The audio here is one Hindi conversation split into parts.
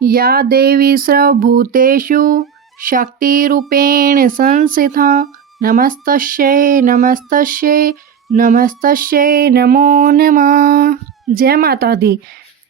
या देवी सर्वभूतेषु शक्तिरूपेण संस्थिता नमस्तस्यै नमस्तस्यै नमस्तस्यै नमो नमः। जय माता दी।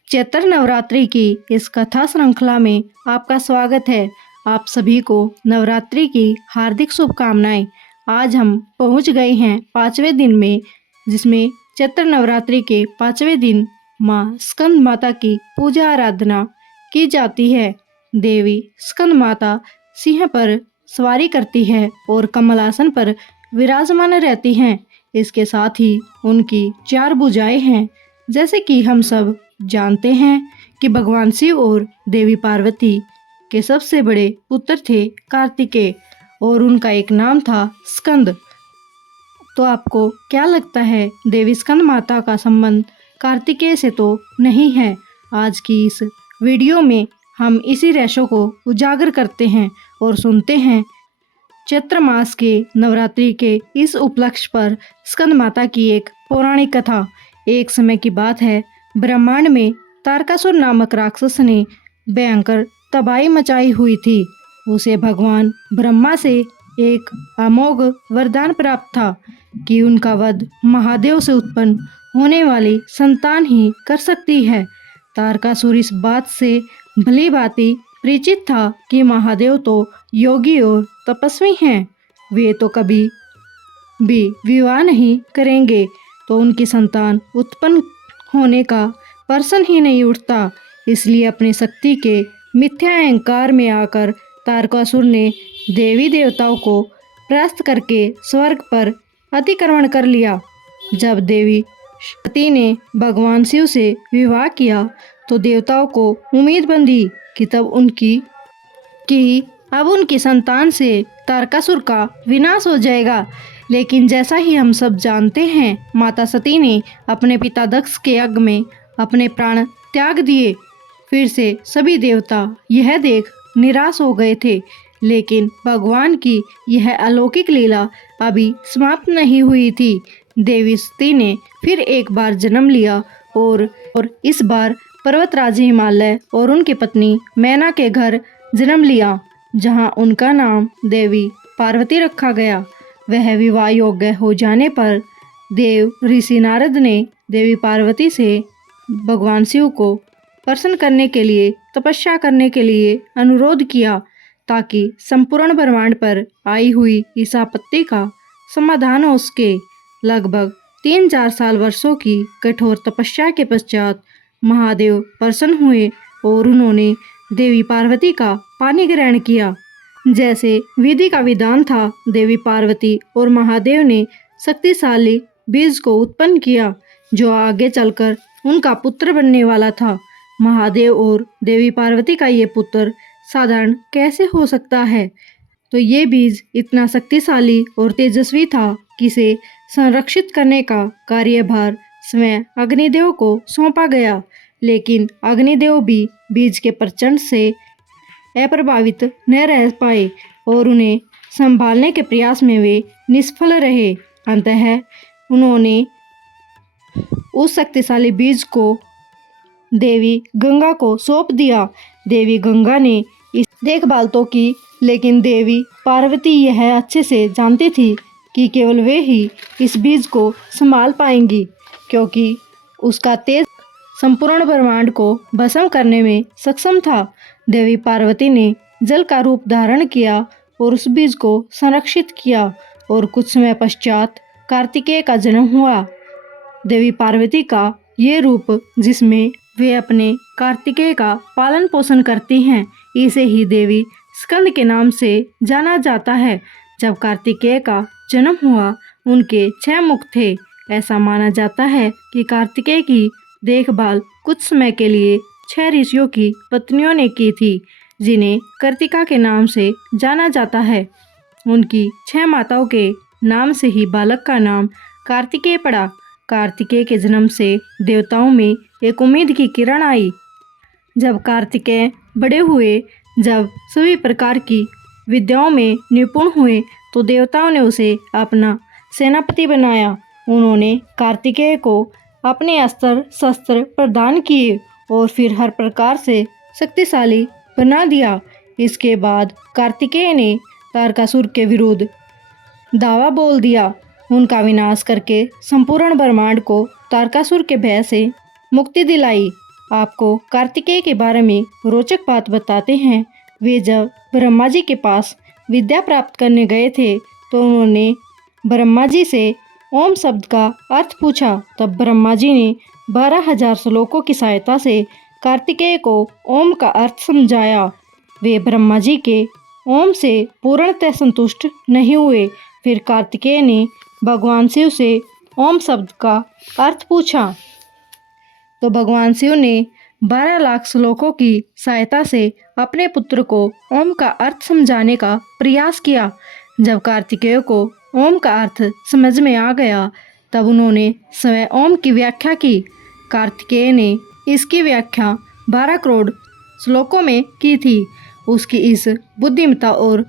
चैत्र नवरात्रि की इस कथा श्रृंखला में आपका स्वागत है। आप सभी को नवरात्रि की हार्दिक शुभकामनाएं। आज हम पहुंच गए हैं 5वें दिन में, जिसमें चैत्र नवरात्रि के 5वें दिन माँ स्कंद माता की पूजा आराधना की जाती है। देवी स्कंद माता सिंह पर सवारी करती है और कमलासन पर विराजमान रहती हैं। इसके साथ ही उनकी 4 भुजाएं हैं। जैसे कि हम सब जानते हैं कि भगवान शिव और देवी पार्वती के सबसे बड़े पुत्र थे कार्तिकेय, और उनका एक नाम था स्कंद। तो आपको क्या लगता है, देवी स्कंद माता का संबंध कार्तिकेय से तो नहीं है? आज की इस वीडियो में हम इसी रहस्य को उजागर करते हैं और सुनते हैं चैत्र मास के नवरात्रि के इस उपलक्ष्य पर स्कंद माता की एक पौराणिक कथा। एक समय की बात है, ब्रह्मांड में तारकासुर नामक राक्षस ने भयंकर तबाही मचाई हुई थी। उसे भगवान ब्रह्मा से एक अमोघ वरदान प्राप्त था कि उनका वध महादेव से उत्पन्न होने वाली संतान ही कर सकती है। तारकासुर इस बात से भली भांति परिचित था कि महादेव तो योगी और तपस्वी हैं, वे तो कभी भी विवाह नहीं करेंगे, तो उनकी संतान उत्पन्न होने का प्रश्न ही नहीं उठता। इसलिए अपनी शक्ति के मिथ्या अहंकार में आकर तारकासुर ने देवी देवताओं को परास्त करके स्वर्ग पर अतिक्रमण कर लिया। जब देवी सती ने भगवान शिव से विवाह किया तो देवताओं को उम्मीद बंधी कि अब उनकी संतान से तारकासुर का विनाश हो जाएगा। लेकिन जैसा ही हम सब जानते हैं, माता सती ने अपने पिता दक्ष के यज्ञ में अपने प्राण त्याग दिए। फिर से सभी देवता यह देख निराश हो गए थे। लेकिन भगवान की यह अलौकिक लीला अभी समाप्त नहीं हुई थी। देवी सती ने फिर एक बार जन्म लिया और इस बार पर्वतराज हिमालय और उनकी पत्नी मैना के घर जन्म लिया, जहां उनका नाम देवी पार्वती रखा गया। वह विवाह योग्य हो जाने पर देव ऋषि नारद ने देवी पार्वती से भगवान शिव को प्रसन्न करने के लिए तपस्या करने के लिए अनुरोध किया, ताकि संपूर्ण ब्रह्मांड पर आई हुई इस आपत्ति का समाधान हो सके। लगभग 3-4 वर्षों की कठोर तपस्या के पश्चात महादेव प्रसन्न हुए और उन्होंने देवी पार्वती का पानी ग्रहण किया। जैसे विधि का विधान था, देवी पार्वती और महादेव ने शक्तिशाली बीज को उत्पन्न किया, जो आगे चलकर उनका पुत्र बनने वाला था। महादेव और देवी पार्वती का ये पुत्र साधारण कैसे हो सकता है? तो ये बीज इतना शक्तिशाली और तेजस्वी था कि इसे संरक्षित करने का कार्यभार स्वयं अग्निदेव को सौंपा गया। लेकिन अग्निदेव भी बीज के प्रचंड से अप्रभावित न रह पाए और उन्हें संभालने के प्रयास में वे निष्फल रहे। अंततः उन्होंने उस शक्तिशाली बीज को देवी गंगा को सौंप दिया। देवी गंगा ने इस देखभाल तो की, लेकिन देवी पार्वती यह अच्छे से जानती थी कि केवल वे ही इस बीज को संभाल पाएंगी, क्योंकि उसका तेज संपूर्ण ब्रह्मांड को भस्म करने में सक्षम था। देवी पार्वती ने जल का रूप धारण किया और उस बीज को संरक्षित किया, और कुछ समय पश्चात कार्तिकेय का जन्म हुआ। देवी पार्वती का ये रूप, जिसमें वे अपने कार्तिकेय का पालन पोषण करती हैं, इसे ही देवी स्कंद के नाम से जाना जाता है। जब कार्तिकेय का जन्म हुआ, उनके 6 मुख थे। ऐसा माना जाता है कि कार्तिकेय की देखभाल कुछ समय के लिए 6 ऋषियों की पत्नियों ने की थी, जिन्हें कर्तिका के नाम से जाना जाता है। उनकी 6 माताओं के नाम से ही बालक का नाम कार्तिकेय पड़ा। कार्तिकेय के जन्म से देवताओं में एक उम्मीद की किरण आई। जब कार्तिकेय बड़े हुए, जब सभी प्रकार की विद्याओं में निपुण हुए, तो देवताओं ने उसे अपना सेनापति बनाया। उन्होंने कार्तिकेय को अपने अस्त्र शस्त्र प्रदान किए और फिर हर प्रकार से शक्तिशाली बना दिया। इसके बाद कार्तिकेय ने तारकासुर के विरुद्ध दावा बोल दिया। उनका विनाश करके संपूर्ण ब्रह्मांड को तारकासुर के भय से मुक्ति दिलाई। आपको कार्तिकेय के बारे में रोचक बात बताते हैं। वे जब ब्रह्मा जी के पास विद्या प्राप्त करने गए थे तो उन्होंने ब्रह्मा जी से ओम शब्द का अर्थ पूछा। तब ब्रह्मा जी ने 12,000 श्लोकों की सहायता से कार्तिकेय को ओम का अर्थ समझाया। वे ब्रह्मा जी के ओम से पूर्णतः संतुष्ट नहीं हुए। फिर कार्तिकेय ने भगवान शिव से ओम शब्द का अर्थ पूछा तो भगवान शिव ने 12 लाख श्लोकों की सहायता से अपने पुत्र को ओम का अर्थ समझाने का प्रयास किया। जब कार्तिकेय को ओम का अर्थ समझ में आ गया तब उन्होंने स्वयं ओम की व्याख्या की। कार्तिकेय ने इसकी व्याख्या 12 करोड़ श्लोकों में की थी। उसकी इस बुद्धिमत्ता और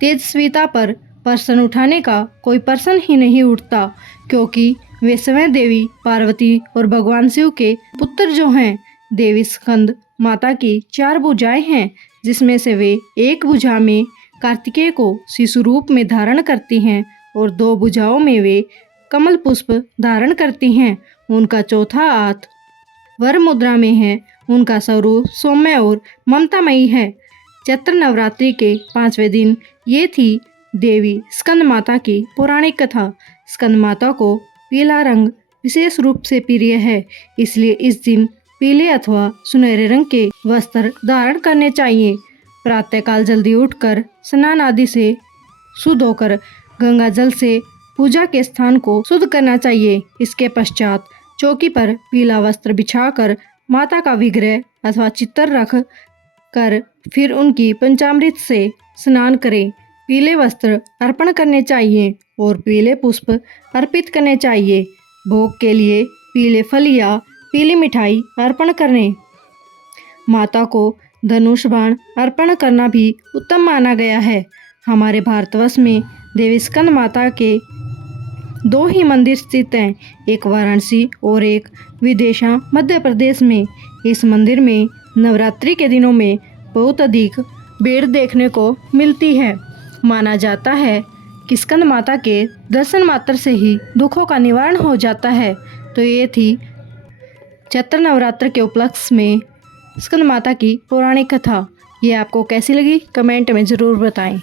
तेजस्विता पर प्रश्न उठाने का कोई प्रश्न ही नहीं उठता, क्योंकि वे स्वयं देवी पार्वती और भगवान शिव के पुत्र जो हैं। देवी स्कंद माता की 4 भुजाएं हैं, जिसमें से वे एक भुजा में कार्तिकेय को शिशु रूप में धारण करती हैं और 2 भुजाओं में वे कमल पुष्प धारण करती हैं। उनका चौथा हाथ वर मुद्रा में है। उनका स्वरूप सौम्य और ममतामयी है। चैत्र नवरात्रि के 5वें दिन ये थी देवी स्कंद माता की पौराणिक कथा। स्कंद माता को पीला रंग विशेष रूप से प्रिय है, इसलिए इस दिन पीले अथवा सुनहरे रंग के वस्त्र धारण करने चाहिए। प्रातःकाल जल्दी उठकर स्नान आदि से शुद्ध होकर गंगा जल से पूजा के स्थान को शुद्ध करना चाहिए। इसके पश्चात चौकी पर पीला वस्त्र बिछाकर माता का विग्रह अथवा चित्र रख कर फिर उनकी पंचामृत से स्नान करें। पीले वस्त्र अर्पण करने चाहिए और पीले पुष्प अर्पित करने चाहिए। भोग के लिए पीले फल या पीली मिठाई अर्पण करें। माता को धनुष बाण अर्पण करना भी उत्तम माना गया है। हमारे भारतवर्ष में देवी स्कंद माता के 2 ही मंदिर स्थित हैं, एक वाराणसी और एक विदेशा मध्य प्रदेश में। इस मंदिर में नवरात्रि के दिनों में बहुत अधिक भीड़ देखने को मिलती है। माना जाता है कि स्कंद माता के दर्शन मात्र से ही दुखों का निवारण हो जाता है। तो ये थी चैत्र नवरात्र के उपलक्ष्य में स्कंद माता की पौराणिक कथा। ये आपको कैसी लगी कमेंट में ज़रूर बताएं।